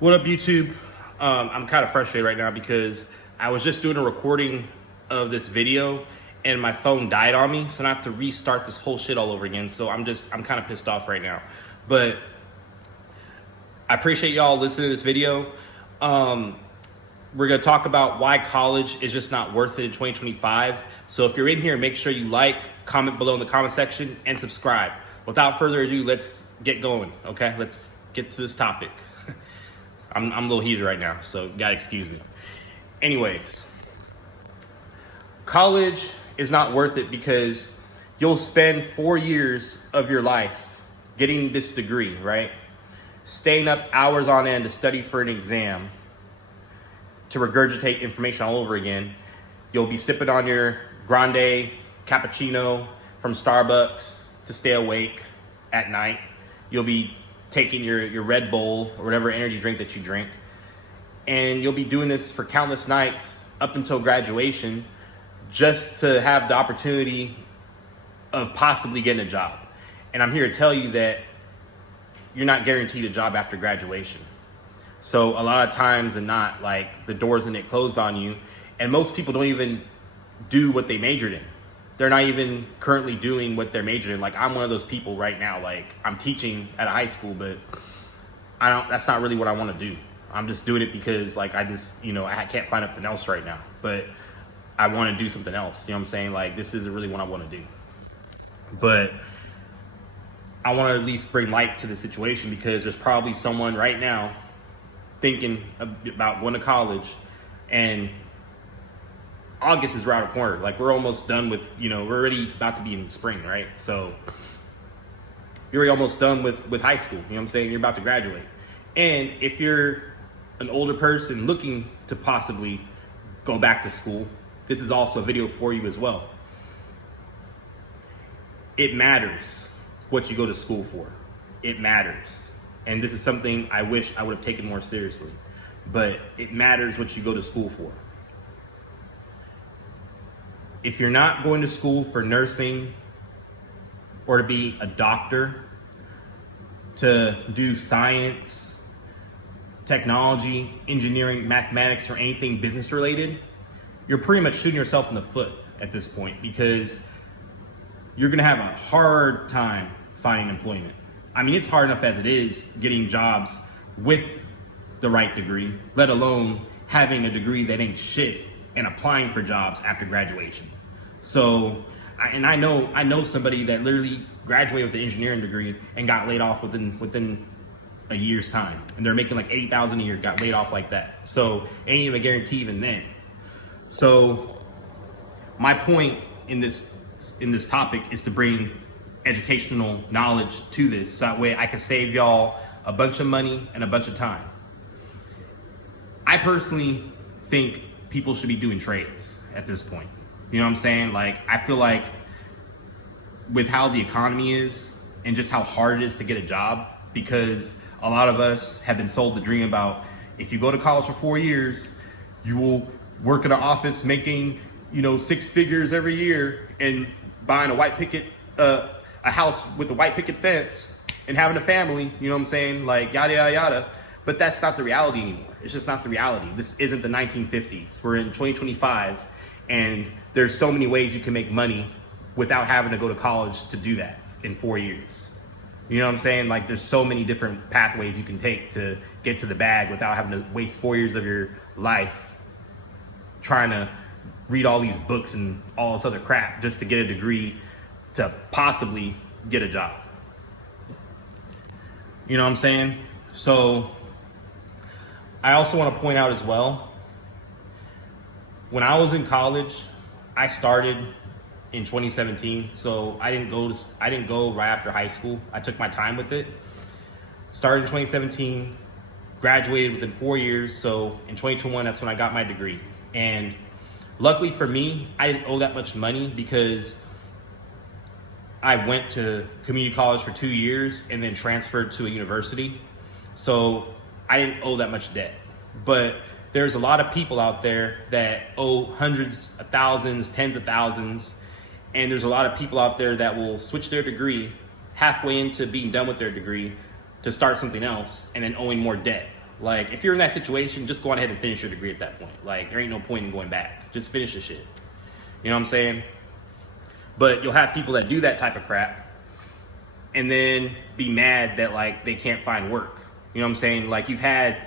What up, YouTube? I'm kind of frustrated right now because I was just doing a recording of this video and my phone died on me, so I have to restart this whole shit all over again. So I'm kind of pissed off right now. But I appreciate y'all listening to this video. We're gonna talk about why college is just not worth it in 2025. So if you're in here, make sure you like, comment below in the comment section, and subscribe. Without further ado, let's get going, okay? Let's get to this topic. I'm a little heated right now, so you gotta excuse me. Anyways, college is not worth it because you'll spend 4 years of your life getting this degree, right? Staying up hours on end to study for an exam, to regurgitate information all over again. You'll be sipping on your grande cappuccino from Starbucks to stay awake at night. You'll be taking your Red Bull or whatever energy drink that you drink. And you'll be doing this for countless nights up until graduation just to have the opportunity of possibly getting a job. And I'm here to tell you that you're not guaranteed a job after graduation. So a lot of times and not, like, the doors and it closed on you. And most people don't even do what they majored in. They're not even currently doing what they're majored in. Like, I'm one of those people right now. Like, I'm teaching at a high school, but that's not really what I want to do. I'm just doing it because, like, I can't find nothing else right now. But I want to do something else. You know what I'm saying? Like, this isn't really what I want to do. But I want to at least bring light to the situation because there's probably someone right now thinking about going to college, and August is around the corner. Like, we're almost done with, we're already about to be in spring, right? So you're already almost done with high school. You know what I'm saying? You're about to graduate. And if you're an older person looking to possibly go back to school, this is also a video for you as well. It matters what you go to school for. It matters. And this is something I wish I would have taken more seriously. But it matters what you go to school for. If you're not going to school for nursing or to be a doctor, to do science, technology, engineering, mathematics, or anything business related, you're pretty much shooting yourself in the foot at this point because you're gonna have a hard time finding employment. I mean, it's hard enough as it is getting jobs with the right degree, let alone having a degree that ain't shit and applying for jobs after graduation. So, I know somebody that literally graduated with an engineering degree and got laid off within a year's time, and they're making like $80,000 a year, got laid off like that. So, ain't even a guarantee even then. So, my point in this topic is to bring educational knowledge to this, so that way I can save y'all a bunch of money and a bunch of time. I personally think people should be doing trades at this point. You know what I'm saying? Like, I feel like with how the economy is and just how hard it is to get a job, because a lot of us have been sold the dream about if you go to college for 4 years, you will work in an office making, 6 figures every year and buying a house with a white picket fence and having a family, you know what I'm saying? Like, yada, yada, yada. But that's not the reality anymore. It's just not the reality. This isn't the 1950s. We're in 2025, and there's so many ways you can make money without having to go to college to do that in 4 years. You know what I'm saying? Like, there's so many different pathways you can take to get to the bag without having to waste 4 years of your life trying to read all these books and all this other crap just to get a degree to possibly get a job. You know what I'm saying? So I also want to point out as well, when I was in college, I started in 2017. So I didn't go right after high school. I took my time with it. Started in 2017, graduated within 4 years. So in 2021, that's when I got my degree. And luckily for me, I didn't owe that much money because I went to community college for 2 years and then transferred to a university. So I didn't owe that much debt. But there's a lot of people out there that owe hundreds of thousands, tens of thousands. And there's a lot of people out there that will switch their degree halfway into being done with their degree to start something else and then owing more debt. Like, if you're in that situation, just go on ahead and finish your degree at that point. Like, there ain't no point in going back. Just finish the shit. You know what I'm saying? But you'll have people that do that type of crap and then be mad that, like, they can't find work. You know what I'm saying? Like, you've had,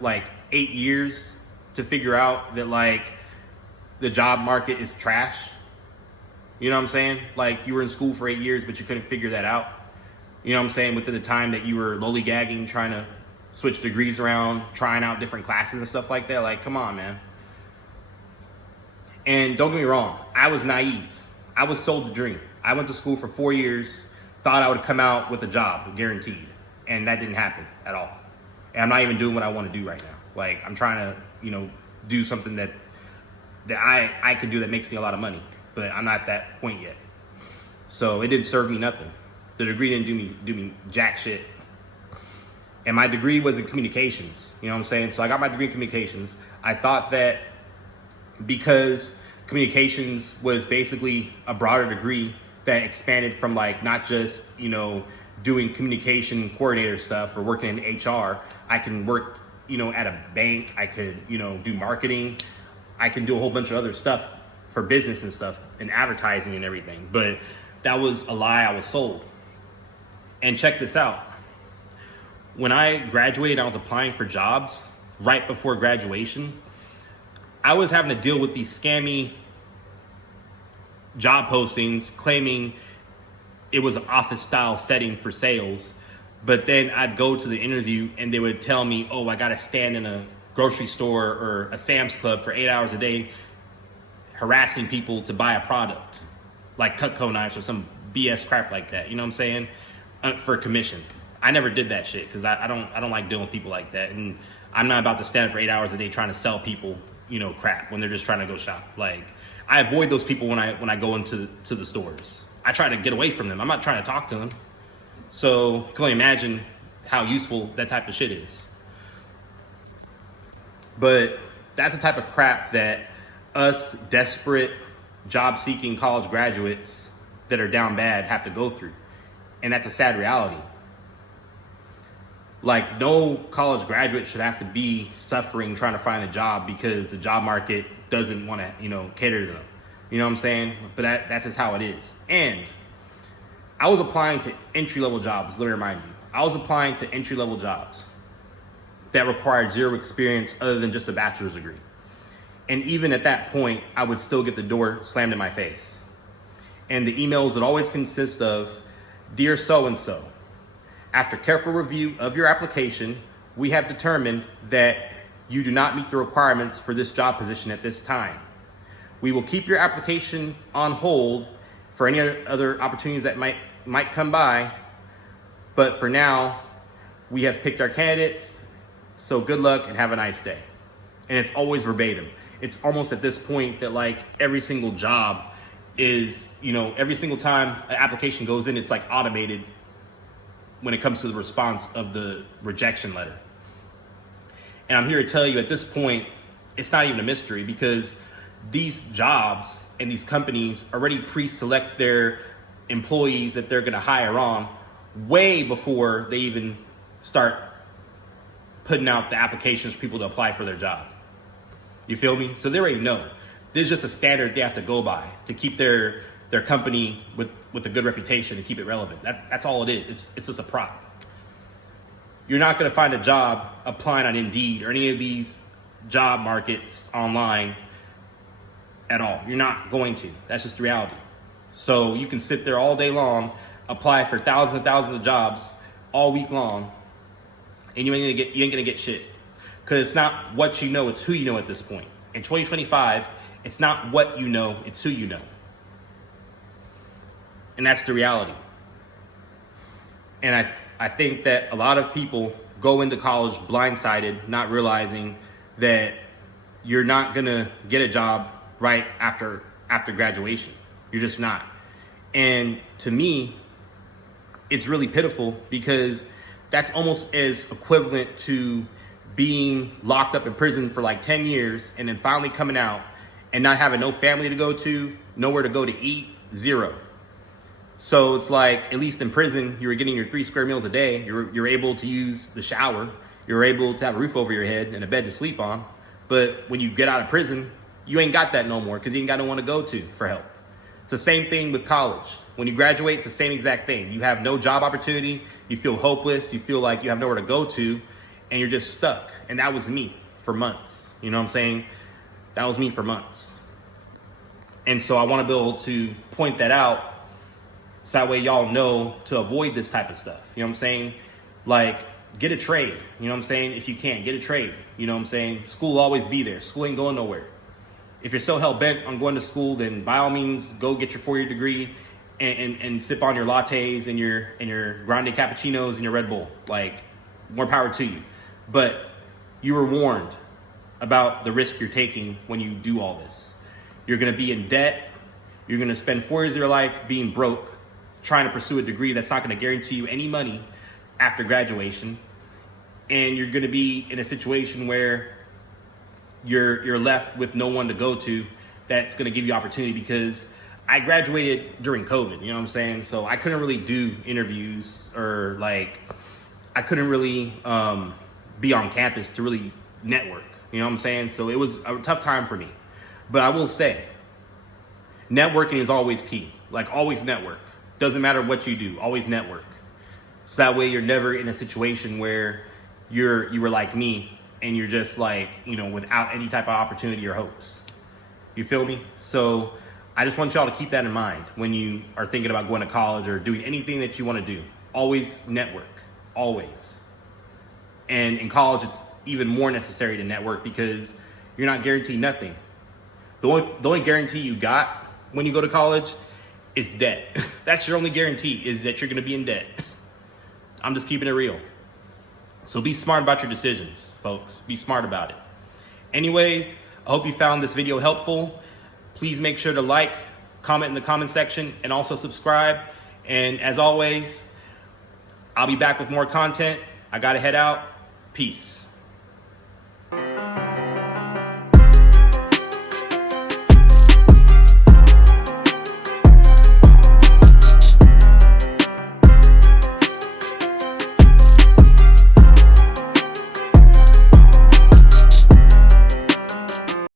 like 8 years to figure out that, like, the job market is trash. You know what I'm saying? Like, you were in school for 8 years, but you couldn't figure that out. You know what I'm saying? Within the time that you were lollygagging, trying to switch degrees around, trying out different classes and stuff like that. Like, come on, man. And don't get me wrong, I was naive. I was sold the dream. I went to school for 4 years, thought I would come out with a job, guaranteed. And that didn't happen at all. And I'm not even doing what I want to do right now. Like, I'm trying to, do something that I could do that makes me a lot of money. But I'm not at that point yet. So it didn't serve me nothing. The degree didn't do me jack shit. And my degree was in communications. You know what I'm saying? So I got my degree in communications. I thought that because communications was basically a broader degree that expanded from, like, not just, doing communication coordinator stuff or working in HR. I can work, at a bank. I could, do marketing. I can do a whole bunch of other stuff for business and stuff and advertising and everything. But that was a lie I was sold. And check this out. When I graduated, I was applying for jobs right before graduation. I was having to deal with these scammy job postings claiming it was an office style setting for sales. But then I'd go to the interview and they would tell me, oh, I got to stand in a grocery store or a Sam's Club for 8 hours a day, harassing people to buy a product like Cutco knives or some BS crap like that. You know what I'm saying? For commission. I never did that shit because I don't like dealing with people like that. And I'm not about to stand for 8 hours a day trying to sell people, crap when they're just trying to go shop. Like, I avoid those people when I go into the stores. I try to get away from them. I'm not trying to talk to them. So you can only imagine how useful that type of shit is. But that's the type of crap that us desperate job-seeking college graduates that are down bad have to go through. And that's a sad reality. Like, no college graduate should have to be suffering trying to find a job because the job market doesn't want to, cater to them. You know what I'm saying? But that's just how it is. And I was applying to entry-level jobs, let me remind you. I was applying to entry-level jobs that required zero experience other than just a bachelor's degree. And even at that point, I would still get the door slammed in my face. And the emails would always consist of, "Dear so-and-so, after careful review of your application, we have determined that you do not meet the requirements for this job position at this time. We will keep your application on hold for any other opportunities that might come by. But for now, we have picked our candidates. So good luck and have a nice day." And it's always verbatim. It's almost at this point that, like, every single job is, every single time an application goes in, it's like automated when it comes to the response of the rejection letter. And I'm here to tell you at this point, it's not even a mystery because these jobs and these companies already pre-select their employees that they're going to hire on way before they even start putting out the applications for people to apply for their job. You feel me? So they already know. There's just a standard they have to go by to keep their company with a good reputation and keep it relevant. That's all it is. It's just a prop. You're not going to find a job applying on Indeed or any of these job markets online at all. You're not going to. That's just the reality. So you can sit there all day long, apply for thousands and thousands of jobs all week long, and you ain't gonna get shit. Because it's not what you know, it's who you know at this point. In 2025, it's not what you know, it's who you know. And that's the reality. And I think that a lot of people go into college blindsided, not realizing that you're not gonna get a job right after graduation. You're just not. And to me, it's really pitiful because that's almost as equivalent to being locked up in prison for like 10 years and then finally coming out and not having no family to go to, nowhere to go to eat, zero. So it's like, at least in prison, you were getting your 3 square meals a day. You're able to use the shower. You're able to have a roof over your head and a bed to sleep on. But when you get out of prison, you ain't got that no more because you ain't got no one to go to for help. It's the same thing with college. When you graduate, it's the same exact thing. You have no job opportunity. You feel hopeless. You feel like you have nowhere to go to, and you're just stuck. And that was me for months. You know what I'm saying? That was me for months. And so I want to be able to point that out so that way y'all know to avoid this type of stuff. You know what I'm saying? Like, get a trade. You know what I'm saying? If you can't, get a trade. You know what I'm saying? School will always be there. School ain't going nowhere. If you're so hell-bent on going to school, then by all means, go get your 4-year degree and sip on your lattes and your grande cappuccinos and your Red Bull. Like, more power to you. But you were warned about the risk you're taking when you do all this. You're going to be in debt. You're going to spend 4 years of your life being broke, trying to pursue a degree that's not going to guarantee you any money after graduation. And you're going to be in a situation where you're left with no one to go to that's going to give you opportunity, because I graduated during COVID, you know what I'm saying? So I couldn't really do interviews, or like I couldn't really be on campus to really network, you know what I'm saying? So it was a tough time for me. But I will say, networking is always key. Like, always network. Doesn't matter what you do, always network. So that way you're never in a situation where you were like me, and you're just like, you know, without any type of opportunity or hopes. You feel me? So I just want y'all to keep that in mind when you are thinking about going to college or doing anything that you want to do. Always network, always. And in college, it's even more necessary to network because you're not guaranteed nothing. The only guarantee you got when you go to college is debt. That's your only guarantee, is that you're going to be in debt. I'm just keeping it real. So be smart about your decisions, folks. Be smart about it. Anyways, I hope you found this video helpful. Please make sure to like, comment in the comment section, and also subscribe. And as always, I'll be back with more content. I gotta head out. Peace.